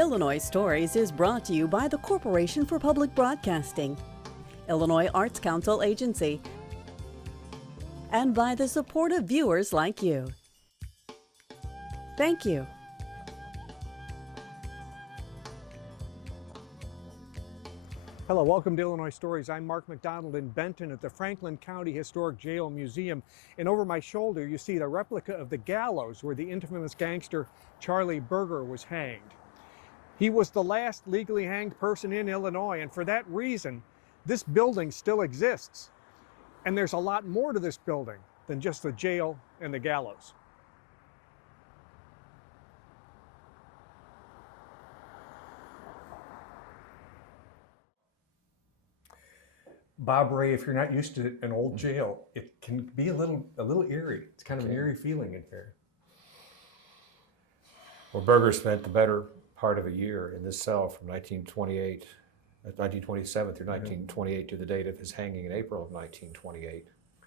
Illinois Stories is brought to you by the Corporation for Public Broadcasting, Illinois Arts Council Agency, and by the support of viewers like you. Thank you. Hello, welcome to Illinois Stories. I'm Mark McDonald in Benton at the Franklin County Historic Jail Museum. And over my shoulder, you see the replica of the gallows where the infamous gangster Charlie Birger was hanged. He was the last legally hanged person in Illinois, and for that reason, this building still exists. And there's a lot more to this building than just the jail and the gallows. Bob Ray, if you're not used to an old jail, it can be a little eerie. It's kind of an eerie feeling in here. Well, Birger spent the better part of a year in this cell from 1927 through 1928 to the date of his hanging in April of 1928.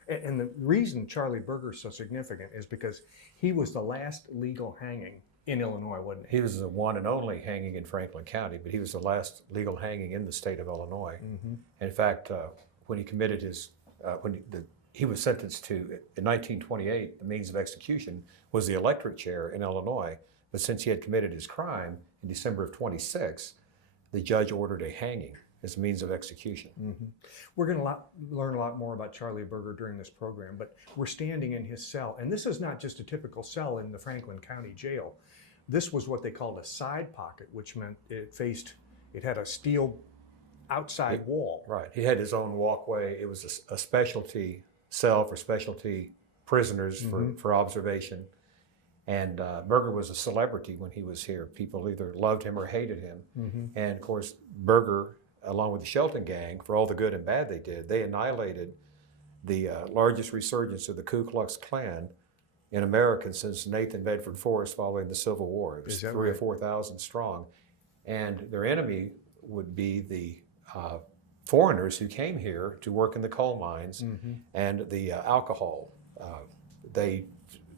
And the reason Charlie Birger is so significant is because he was the last legal hanging in Illinois, wasn't he? He was the one and only hanging in Franklin County, but he was the last legal hanging in the state of Illinois. Mm-hmm. In fact, when he committed his, he was sentenced to, in 1928, the means of execution was the electric chair in Illinois. But since he had committed his crime in December of 26, the judge ordered a hanging as a means of execution. Mm-hmm. We're going to learn a lot more about Charlie Birger during this program, but we're standing in his cell. And this is not just a typical cell in the Franklin County Jail. This was what they called a side pocket, which meant it had a steel outside wall. Right. He had his own walkway. It was a specialty cell for specialty prisoners for observation. And Birger was a celebrity when he was here. People either loved him or hated him. Mm-hmm. And of course, Birger, along with the Shelton Gang, for all the good and bad they did, they annihilated the largest resurgence of the Ku Klux Klan in America since Nathan Bedford Forrest following the Civil War. It was 3,000 or 4,000 strong. And their enemy would be the foreigners who came here to work in the coal mines and the alcohol. They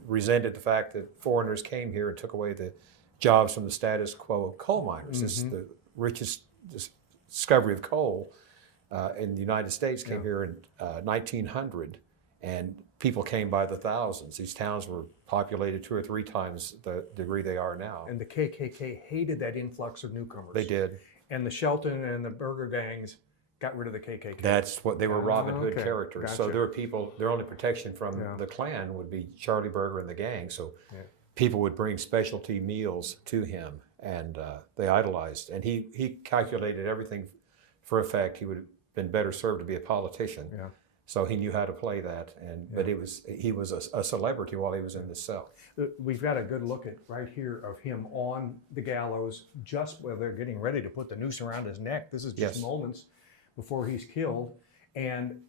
resented the fact that foreigners came here and took away the jobs from the status quo of coal miners. This is the richest discovery of coal in the United States came here in 1900, and people came by the thousands. These towns were populated 2 or 3 times the degree they are now. And the KKK hated that influx of newcomers. They did. And the Shelton and the Birger gangs got rid of the KKK. That's what they were, Robin Hood characters. Gotcha. So there were people, their only protection from the Klan would be Charlie Birger and the gang. So people would bring specialty meals to him, and they idolized. And he calculated everything for effect. He would have been better served to be a politician. Yeah. So he knew how to play that, but he was a celebrity while he was in the cell. We've got a good look at right here of him on the gallows, just while they're getting ready to put the noose around his neck. This is just moments before he's killed, and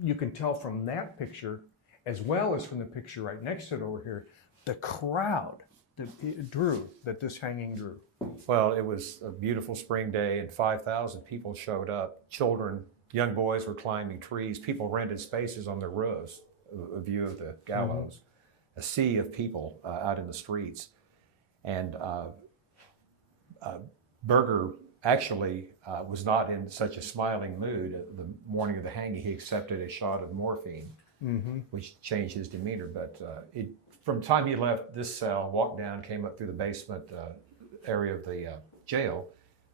you can tell from that picture, as well as from the picture right next to it over here, the crowd that this hanging drew. Well, it was a beautiful spring day, and 5,000 people showed up. Children, young boys were climbing trees. People rented spaces on their roofs, a view of the gallows. A sea of people out in the streets. And Birger actually was not in such a smiling mood. The morning of the hanging, he accepted a shot of morphine, which changed his demeanor. But from the time he left this cell, walked down, came up through the basement area of the jail,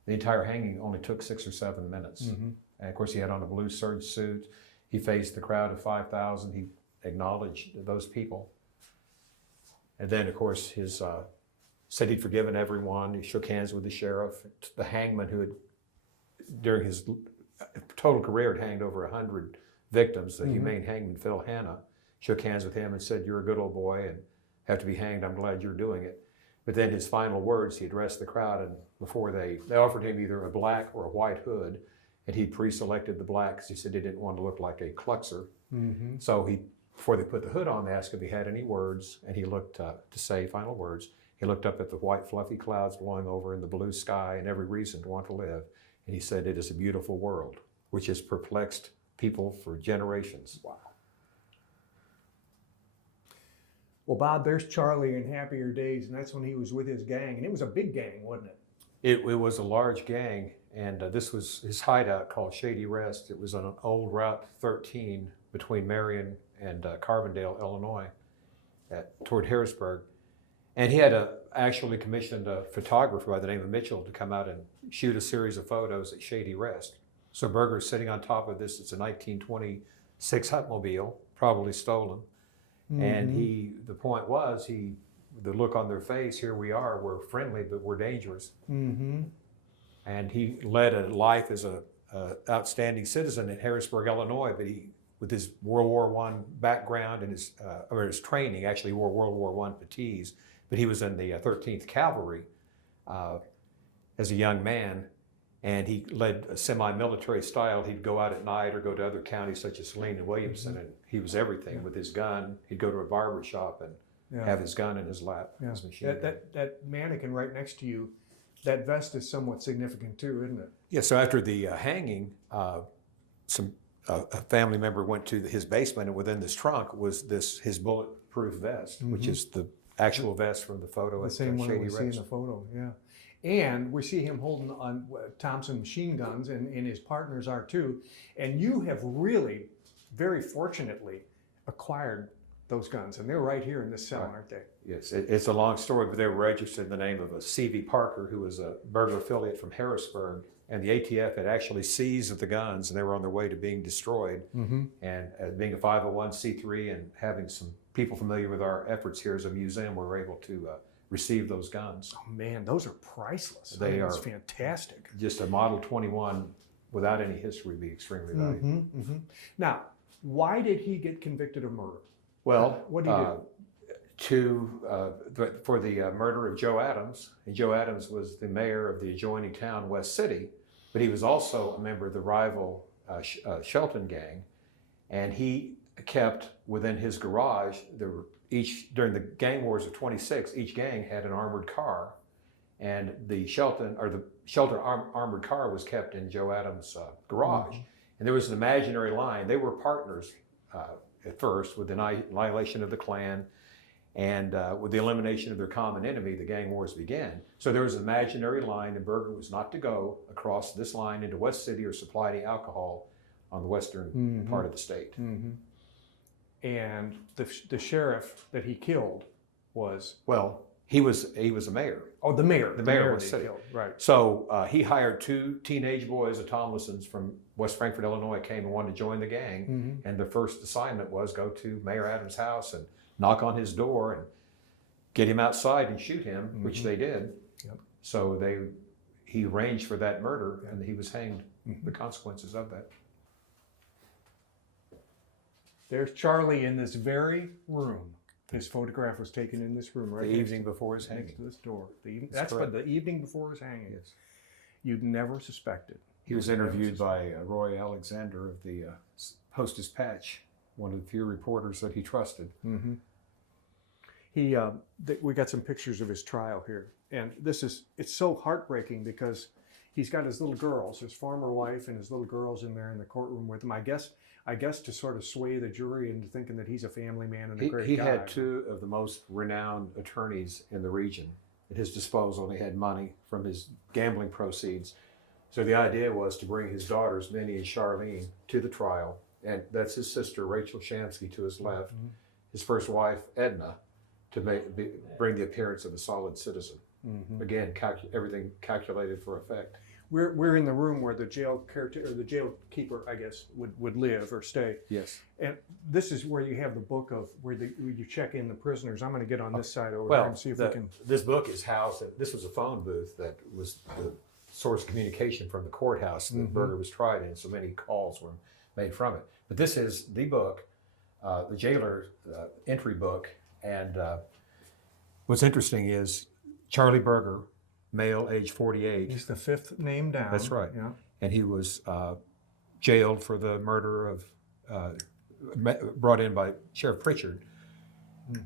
the entire hanging only took 6 or 7 minutes. And of course, he had on a blue serge suit. He faced the crowd of 5,000. He acknowledged those people. And then, of course, his said he'd forgiven everyone. He shook hands with the sheriff. The hangman, who had, during his total career, had hanged over 100 victims, the humane hangman, Phil Hanna, shook hands with him and said, "You're a good old boy and have to be hanged. I'm glad you're doing it." But then his final words, he addressed the crowd, and before they offered him either a black or a white hood, and he pre-selected the black because he said he didn't want to look like a kluxer. So before they put the hood on, they asked if he had any words, and he looked to say final words. He looked up at the white fluffy clouds blowing over in the blue sky and every reason to want to live. And he said, "It is a beautiful world," which has perplexed people for generations. Wow. Well, Bob, there's Charlie in happier days, and that's when he was with his gang. And it was a big gang, wasn't it? It was a large gang, and this was his hideout called Shady Rest. It was on an old Route 13 between Marion and Carbondale, Illinois, toward Harrisburg. And he had actually commissioned a photographer by the name of Mitchell to come out and shoot a series of photos at Shady Rest. So Birger's sitting on top of this. It's a 1926 Hutmobile, probably stolen. And the point was, the look on their face, here we are, we're friendly, but we're dangerous. And he led a life as a outstanding citizen in Harrisburg, Illinois, but with his World War I background and his training, actually wore World War I fatigues, but he was in the 13th Cavalry as a young man, and he led a semi-military style. He'd go out at night or go to other counties such as Saline and Williamson, and he was everything with his gun. He'd go to a barber shop and have his gun in his lap. His machine gun. That mannequin right next to you, that vest is somewhat significant too, isn't it? Yeah, so after the hanging, a family member went to his basement, and within this trunk was his bulletproof vest, which is the actual vest from the photo the at same one Shady we Rest. see in the photo, yeah. And we see him holding on Thompson machine guns, and his partners are too. And you have really, very fortunately, acquired those guns, and they're right here in this cell, aren't they? Yes, it's a long story, but they were registered in the name of a C.V. Parker, who was a Birger affiliate from Harrisburg, and the ATF had actually seized the guns, and they were on their way to being destroyed. And being a 501c3 and having some people familiar with our efforts here as a museum, we were able to receive those guns. Oh man, those are priceless. They are It's fantastic. Just a Model 21 without any history would be extremely valuable. Now, why did he get convicted of murder? Well, What did he do? For the murder of Joe Adams, and Joe Adams was the mayor of the adjoining town, West City, but he was also a member of the rival Shelton gang, and he kept within his garage. During the gang wars of '26, each gang had an armored car, and the Shelton armored car was kept in Joe Adams' garage, and there was an imaginary line. They were partners at first with the annihilation of the Klan. And with the elimination of their common enemy, the gang wars began. So there was an imaginary line, and Birger was not to go across this line into West City or supply any alcohol on the western part of the state. And the sheriff that he killed was? Well, he was a mayor. Oh, the mayor. The mayor of that the he city. killed. Right. So he hired two teenage boys, the Tomlinsons from West Frankfort, Illinois, came and wanted to join the gang. And the first assignment was go to Mayor Adams' house and knock on his door and get him outside and shoot him, which they did. So he arranged for that murder, and he was hanged. The consequences of that. There's Charlie in this very room. His photograph was taken in this room, right? The evening before his hanging. Next to this door. That's the evening before his hanging. Yes. You'd never suspected. He was interviewed by Roy Alexander of the Post-Dispatch, one of the few reporters that he trusted. We got some pictures of his trial here, and it's so heartbreaking because he's got his little girls, his former wife and his little girls in there in the courtroom with him. I guess to sort of sway the jury into thinking that he's a family man and a great guy. He had two of the most renowned attorneys in the region at his disposal. He had money from his gambling proceeds. So the idea was to bring his daughters, Minnie and Charlene, to the trial. And that's his sister, Rachel Shamsky, to his left. His first wife, Edna, to bring the appearance of a solid citizen. Again, everything calculated for effect. We're in the room where the jail caretaker, or the jail keeper, I guess, would live or stay. Yes. And this is where you have the book of where you check in the prisoners. I'm going to get on this side over here and see if we can. This book is housed. This was a phone booth that was the source of communication from the courthouse that Birger was tried in. So many calls were made from it. But this is the book, the jailer entry book. And what's interesting is Charlie Birger, male, age 48. He's the fifth name down. That's right. Yeah. And he was jailed for the murder of, brought in by Sheriff Pritchard,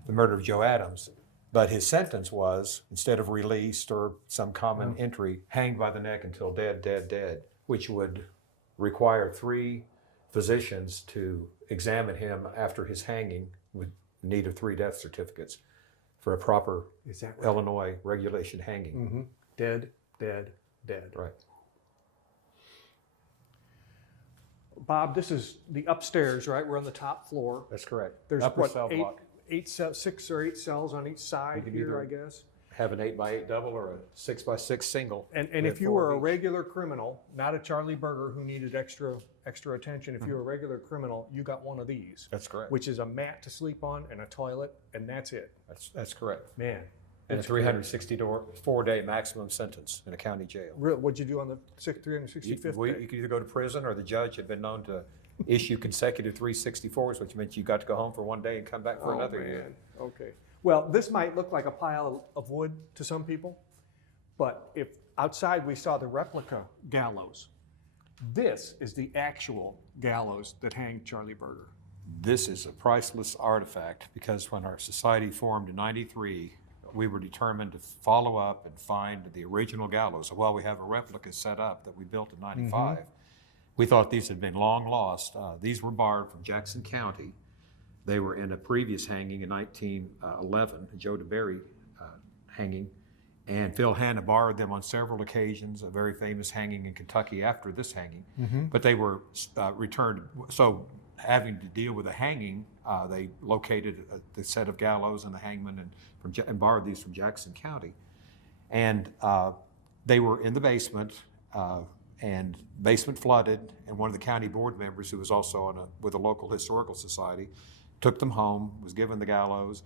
the murder of Joe Adams. But his sentence was, instead of released or some common entry, hanged by the neck until dead, dead, dead, which would require 3 physicians to examine him after his hanging with need of 3 death certificates for a proper Illinois regulation hanging. Dead, dead, dead. Right. Bob, this is the upstairs, right? We're on the top floor. That's correct. There's Upper what, cell block. 6 or 8 cells on each side could here, either I guess. Have an 8x8 double or a 6x6 single. And We if have you 4 were a of each. regular criminal, not a Charlie Birger who needed extra attention, if you were a regular criminal, you got one of these. That's correct. Which is a mat to sleep on and a toilet, and that's it. That's correct. Man. And a 364-day maximum sentence in a county jail. What'd you do on the 365th day? You could either go to prison, or the judge had been known to issue consecutive 364s, which meant you got to go home for 1 day and come back for another year. Okay. Well, this might look like a pile of wood to some people, but if outside we saw the replica gallows, this is the actual gallows that hanged Charlie Birger. This is a priceless artifact, because when our society formed in '93, we were determined to follow up and find the original gallows. While we have a replica set up that we built in '95, we thought these had been long lost. These were borrowed from Jackson County. They were in a previous hanging in 1911, Joe DeBerry hanging, and Phil Hanna borrowed them on several occasions, a very famous hanging in Kentucky after this hanging, but they were returned. So having to deal with a hanging, they located the set of gallows and the hangman and borrowed these from Jackson County. And they were in the basement, and basement flooded, and one of the county board members, who was also with a local historical society, took them home, was given the gallows,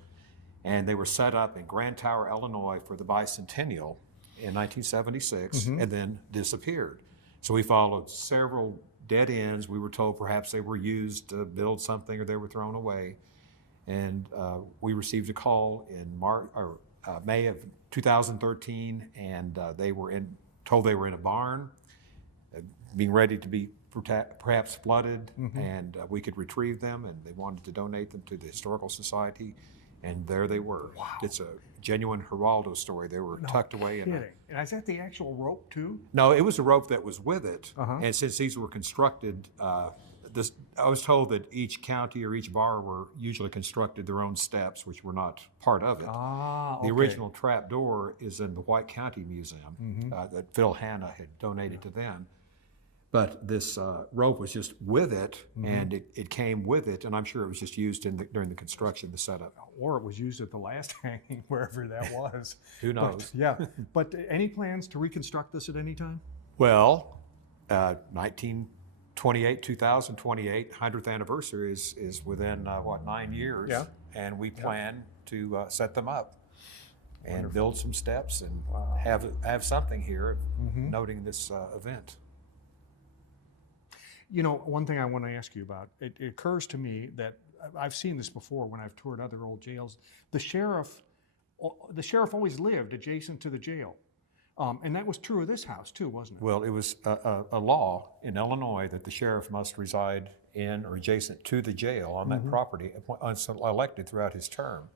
and they were set up in Grand Tower, Illinois for the bicentennial in 1976, and then disappeared. So we followed several dead ends. We were told perhaps they were used to build something, or they were thrown away. And we received a call in May of 2013, and they were told they were in a barn, being ready to be perhaps flooded, and we could retrieve them, and they wanted to donate them to the Historical Society, and there they were. Wow. It's a genuine Geraldo story. They were tucked away in And is that the actual rope too? No, it was a rope that was with it, and since these were constructed, I was told that each county or each borrower usually constructed their own steps, which were not part of it. Okay. The original trap door is in the White County Museum that Phil Hanna had donated to them. But this rope was just with it, and it came with it, and I'm sure it was just used during the construction, the setup. Or it was used at the last hanging, wherever that was. Who knows? But any plans to reconstruct this at any time? Well, 1928, 2028, 100th anniversary is within, 9 years? Yeah. And we plan to set them up and build some steps and have something here noting this event. You know, one thing I want to ask you about, it occurs to me that I've seen this before when I've toured other old jails. The sheriff always lived adjacent to the jail. And that was true of this house too, wasn't it? Well, it was a law in Illinois that the sheriff must reside in or adjacent to the jail on that property, elected throughout his term.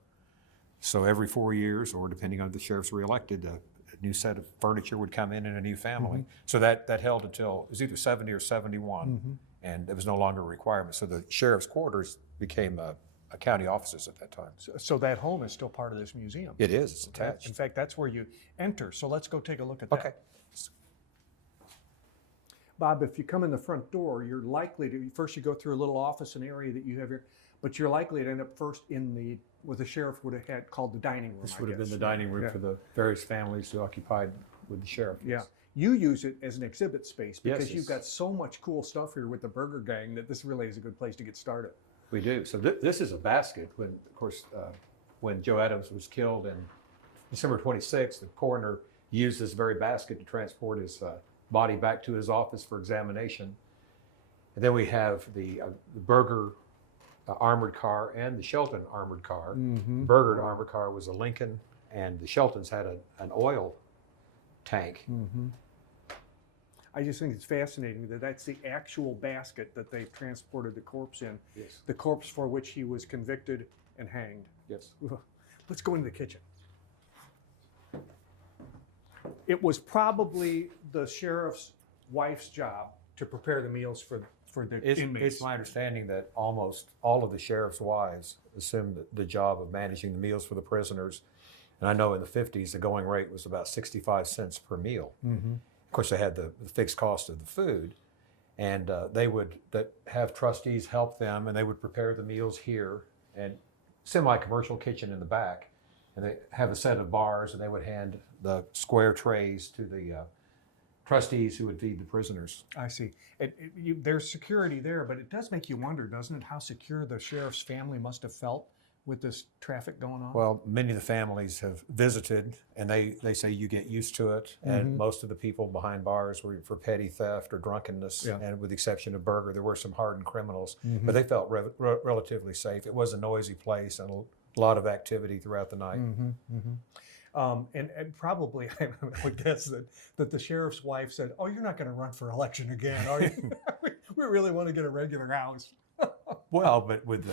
So every 4 years, or depending on the sheriff's reelected, a new set of furniture would come in and a new family. So that held until, it was either 70 or 71, and it was no longer a requirement. So the sheriff's quarters became a county offices at that time. So that home is still part of this museum. It is, it's attached. In fact, that's where you enter. So let's go take a look at that. Okay. Bob, if you come in the front door, you're likely to, first you go through a little office and area that you have here, but you're likely to end up first in what the sheriff would have had called the dining room. This would have been the dining room for the various families who occupied with the sheriff. Yeah. You use it as an exhibit space because Yes, you've got so much cool stuff here with the Birger gang that this really is a good place to get started. We do. So this is a basket. When, of course, when Joe Adams was killed in December 26th, the coroner used this very basket to transport his body back to his office for examination. And then we have the Birger armored car and the Shelton armored car. The Birger armored car was a Lincoln, and the Sheltons had an oil tank. I just think it's fascinating that that's the actual basket that they transported the corpse in. Yes. The corpse for which he was convicted and hanged. Yes. Let's go into the kitchen. It was probably the sheriff's wife's job to prepare the meals for the inmates. It's my understanding that almost all of the sheriff's wives assumed the job of managing the meals for the prisoners. And I know in the 50s, the going rate was about 65 cents per meal. Of course, they had the fixed cost of the food. And they would have trustees help them, and they would prepare the meals here, and semi-commercial kitchen in the back. And they have a set of bars, and they would hand the square trays to the trustees who would feed the prisoners. I see. There's security there, but it does make you wonder, doesn't it, how secure the sheriff's family must have felt with this traffic going on? Well, many of the families have visited, and they say you get used to it. And most of the people behind bars were for petty theft or drunkenness, and with the exception of Birger, there were some hardened criminals, but they felt relatively safe. It was a noisy place and a lot of activity throughout the night. And probably, I would guess that the sheriff's wife said, "Oh, you're not going to run for election again, are you? We really want to get a regular house." Well, but with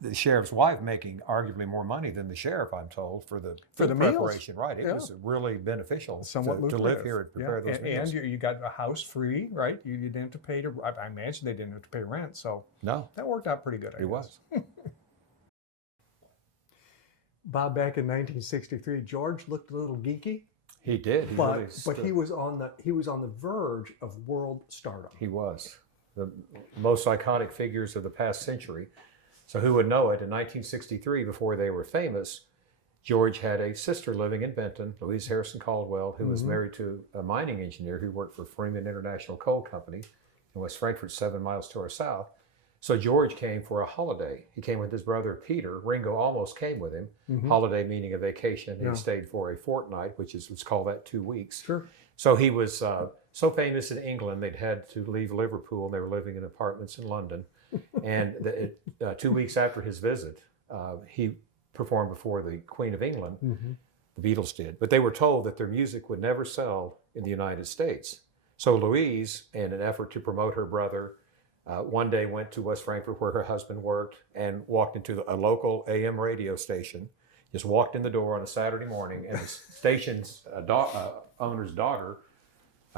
the sheriff's wife making arguably more money than the sheriff, I'm told, for the preparation. Meals. Right, it was really beneficial Somewhat to live here and prepare those meals. And you got a house free, right? You didn't have to pay I imagine they didn't have to pay rent, so no, that worked out pretty good. It was. Bob, back in 1963, George looked a little geeky. He did. But he was on the verge of world stardom. He was the most iconic figures of the past century. So who would know it? In 1963, before they were famous, George had a sister living in Benton, Louise Harrison Caldwell, who was married to a mining engineer who worked for Freeman International Coal Company in West Frankfort, 7 miles to our south. So George came for a holiday. He came with his brother Peter. Ringo almost came with him. Holiday meaning a vacation. He stayed for a fortnight, which is, let's call that 2 weeks. Sure. So he was so famous in England, they'd had to leave Liverpool, and they were living in apartments in London. And 2 weeks after his visit, he performed before the Queen of England. The Beatles did. But they were told that their music would never sell in the United States. So Louise, in an effort to promote her brother, one day went to West Frankfort where her husband worked and walked into a local AM radio station, just walked in the door on a Saturday morning, and the station's owner's daughter,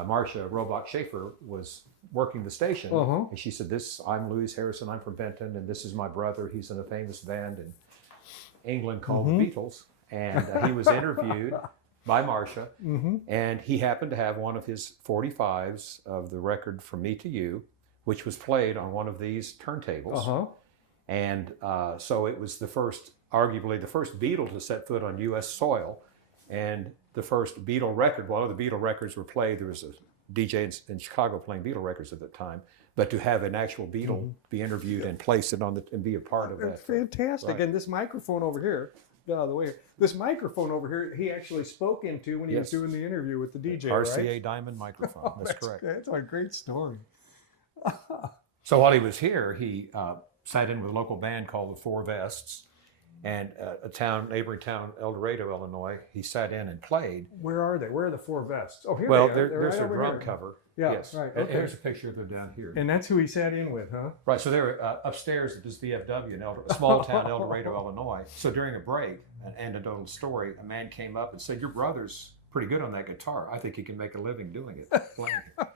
Marcia Robach Schaefer, was working the station. And she said, I'm Louise Harrison, I'm from Benton, and this is my brother. He's in a famous band in England called the Beatles. And he was interviewed by Marcia, and he happened to have one of his 45s of the record From Me to You, which was played on one of these turntables. And so it was arguably the first Beatle to set foot on U.S. soil, and the first Beatle record. While other Beatle records were played, there was a DJ in Chicago playing Beatle records at the time, but to have an actual Beatle be interviewed and place it on and be a part of that. That's fantastic. Right. And this microphone over here, get out of the way. This microphone over here, he actually spoke into when he was doing the interview with the DJ, RCA right? Diamond microphone. That's correct. That's a great story. So while he was here, he sat in with a local band called the Four Vests, and neighboring town, El Dorado, Illinois. He sat in and played. Where are they? Where are the Four Vests? Oh, here well, they are. there's right their drum here. cover. Yeah, yes. right. And Okay. there's a picture of them down here. And that's who he sat in with, huh? Right. So they're upstairs at this VFW in a small town, El Dorado, Illinois. So during a break, an anecdotal story, a man came up and said, "Your brother's pretty good on that guitar. I think he can make a living doing it, playing it."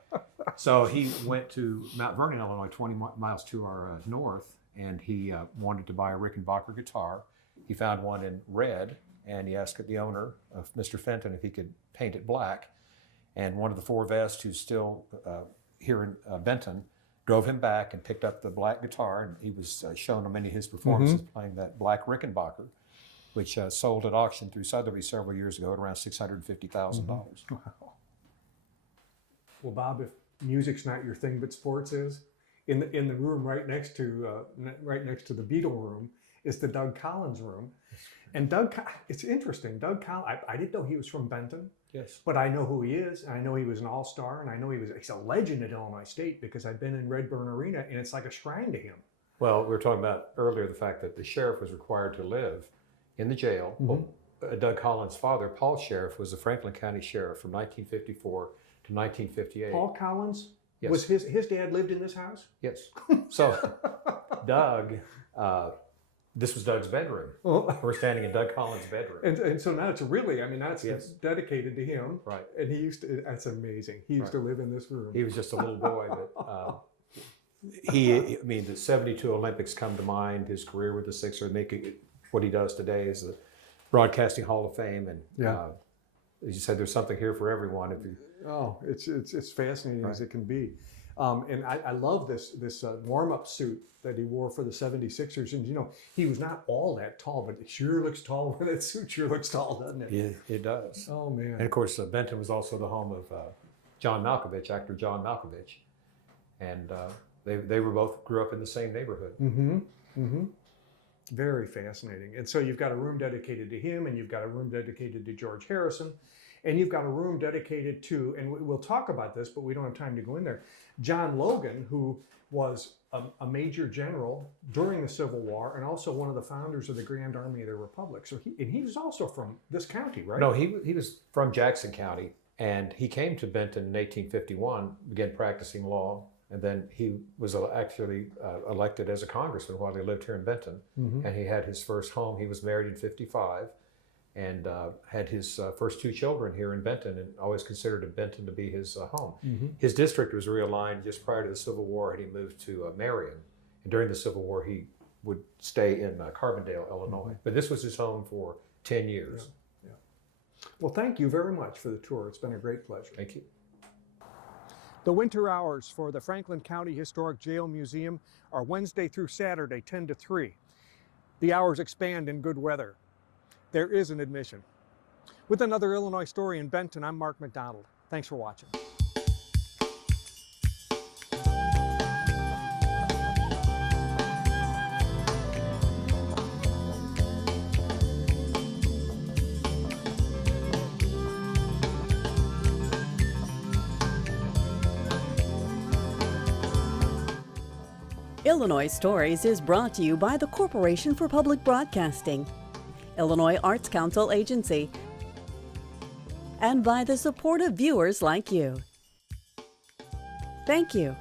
So he went to Mount Vernon, Illinois, 20 miles to our north, and he wanted to buy a Rickenbacker guitar. He found one in red, and he asked the owner, Mr. Fenton, if he could paint it black. And one of the Four Vests, who's still here in Benton, drove him back and picked up the black guitar, and he was shown on many of his performances playing that black Rickenbacker, which sold at auction through Sotheby's several years ago at around $650,000. Wow. Well, Bob, if music's not your thing, but sports is, in the room right next to the Beatle room is the Doug Collins room. And it's interesting. Doug Collins, I didn't know he was from Benton. Yes. But I know who he is. I know he was an all-star, and I know he's a legend at Illinois State because I've been in Redburn Arena, and it's like a shrine to him. Well, we were talking about earlier the fact that the sheriff was required to live in the jail. Well, Doug Collins' father, Paul Sheriff, was the Franklin County Sheriff from 1954 to 1958. Paul Collins? Yes. Was his dad lived in this house? Yes. So Doug, this was Doug's bedroom. We're standing in Doug Collins' bedroom. And so now it's really, it's dedicated to him. Right. And that's amazing. He used to live in this room. He was just a little boy, but the 72 Olympics come to mind, his career with the Sixers, making what he does today is Broadcasting Hall of Fame, and Yeah. as you said, there's something here for everyone. If you, Oh, it's fascinating Right. as it can be. And I love this warm-up suit that he wore for the 76ers. And, you know, he was not all that tall, but it sure looks tall. That suit sure looks tall, doesn't it? yeah, it does. Oh, man. And of course, Benton was also the home of John Malkovich, actor John Malkovich. And they were both grew up in the same neighborhood. Mm-hmm. Mm-hmm. Very fascinating. And so you've got a room dedicated to him, and you've got a room dedicated to George Harrison, and you've got a room dedicated to, and we'll talk about this, but we don't have time to go in there, John Logan, who was a major general during the Civil War and also one of the founders of the Grand Army of the Republic. So he was also from this county, right? No, he was from Jackson County, and he came to Benton in 1851, began practicing law, and then he was actually elected as a congressman while he lived here in Benton. Mm-hmm. And he had his first home. He was married in 55 and had his first two children here in Benton, and always considered Benton to be his home. Mm-hmm. His district was realigned just prior to the Civil War, and he moved to Marion. And during the Civil War, he would stay in Carbondale, Illinois. Mm-hmm. But this was his home for 10 years. Yeah. Well, thank you very much for the tour. It's been a great pleasure. Thank you. The winter hours for the Franklin County Historic Jail Museum are Wednesday through Saturday, 10 to 3. The hours expand in good weather. There is an admission. With another Illinois story in Benton, I'm Mark McDonald. Thanks for watching. Illinois Stories is brought to you by the Corporation for Public Broadcasting, Illinois Arts Council Agency, and by the support of viewers like you. Thank you.